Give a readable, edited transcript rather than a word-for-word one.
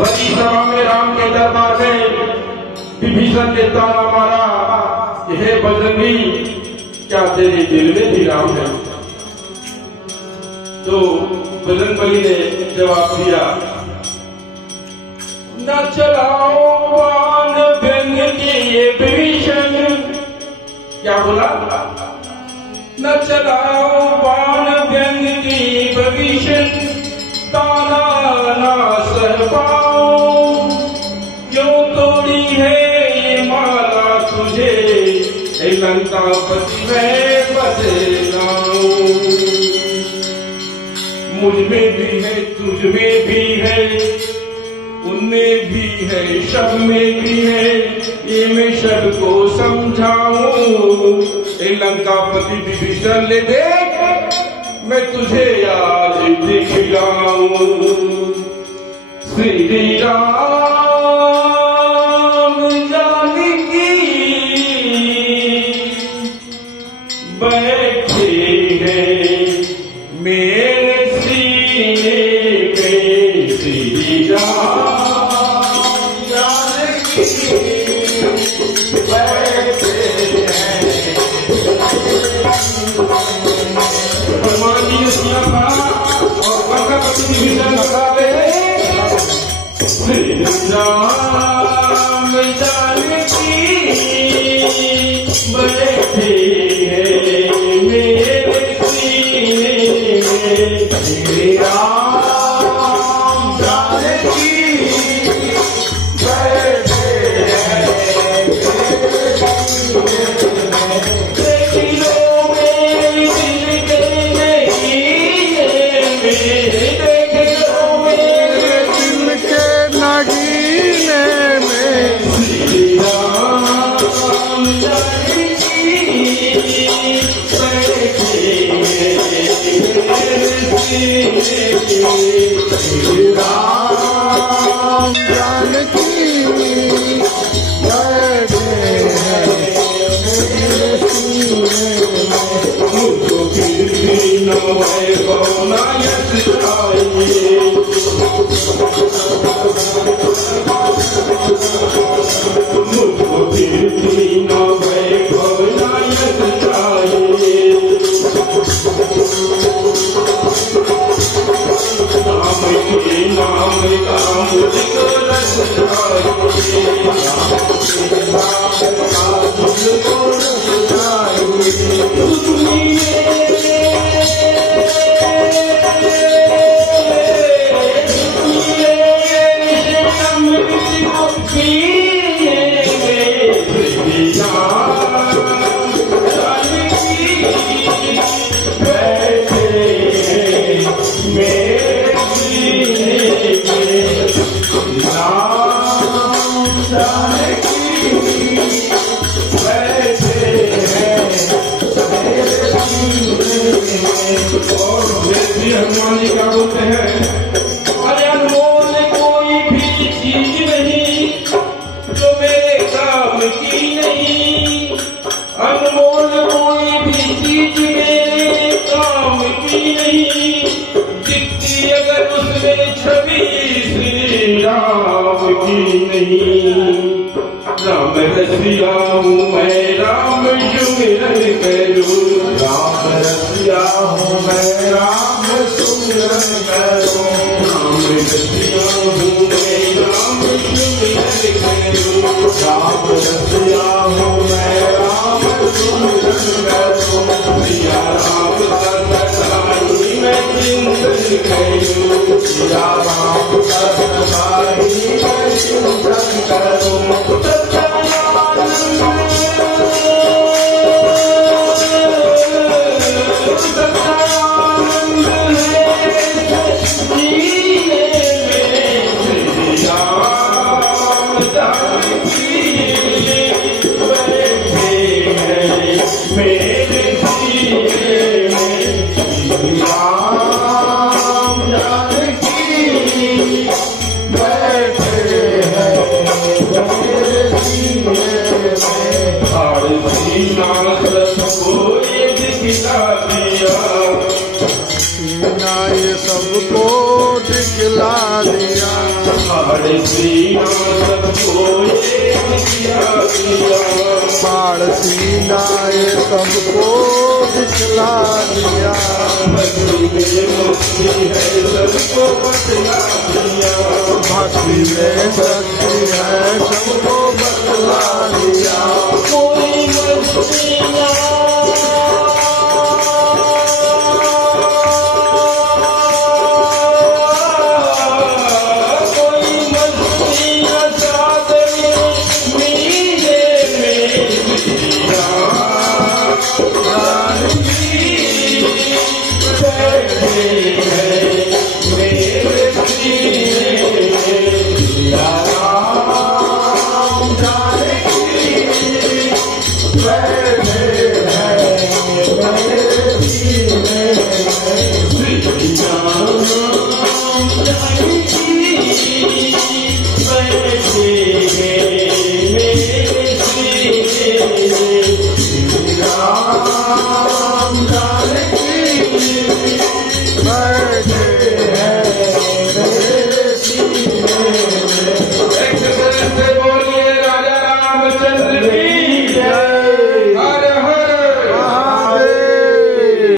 बड़ी सभा में राम के दरबार में विभीषण ने ताना मारा, हे बजरंगी, क्या तेरे दिल में भी राम है? तो बजरंगबली ने जवाब दिया, न चलाओ बाण व्यंग के विभीषण। क्या बोला? न चलाओ बाण व्यंग की विभीषण, ताना ना सह पाऊं, क्यों तोड़ी है ये माला तुझे, लंकापति मैं बदलाऊं। मुझ में भी है, तुझ में भी है, उनमें भी है, सब में भी है, ये मैं सबको समझाऊं। लंकापति विभीषण ले देख, मैं तुझे याद दिखलाऊं। श्री राम जानकी बैठे हैं मेरे सीने पे, श्री राम जानकी बैठे हैं। भगवान जी ने सुना था और लंकापति विभीषण लगा रहे, श्री राम जानकी बैठे हैं मेरे सीने में, श्री राम जानकी बैठे हैं मेरे सीने में। देख लो मेरे दिल के नगीने में, देख लो मेरे दिल के नगीने में, श्री राम जानकी बैठे हैं मेरे सीने में, श्री राम जानकी बैठे हैं मेरे सीने में। मुझको फिर भी न नायक चाहिए, मुझको फिर भी न नायक चाहिए। नाम के नाम का मुझको रस चाहिए, नाम के नाम का मुझको रस चाहिए। हनुमान जी क्या बोलते हैं, अरे अनमोल कोई भी चीज नहीं जो मेरे काम की नहीं, अनमोल कोई भी चीज मेरे काम की नहीं, दिखती अगर उसमें छवि श्री राम राम की नहीं। राम रसिया हूँ मैं राम सुमिरन करूँ। राम रसिया हूँ मैं राम सुमिरन करूँ। राम रसिया हूँ मैं राम सुमिरन करूँ। राम रसिया हूँ मैं राम सुमिरन करूँ। सिया राम का सताई मैं चिंतन करूँ। सिया राम का सताई मैं चिंतन करूँ। ये सबको दिखला दिया। बाढ़ सीना सबको ये दिखला दिया। बाढ़ सीना ये सबको दिखला दिया। भक्ति में मुक्ति है सबको बतला दिया। भक्ति में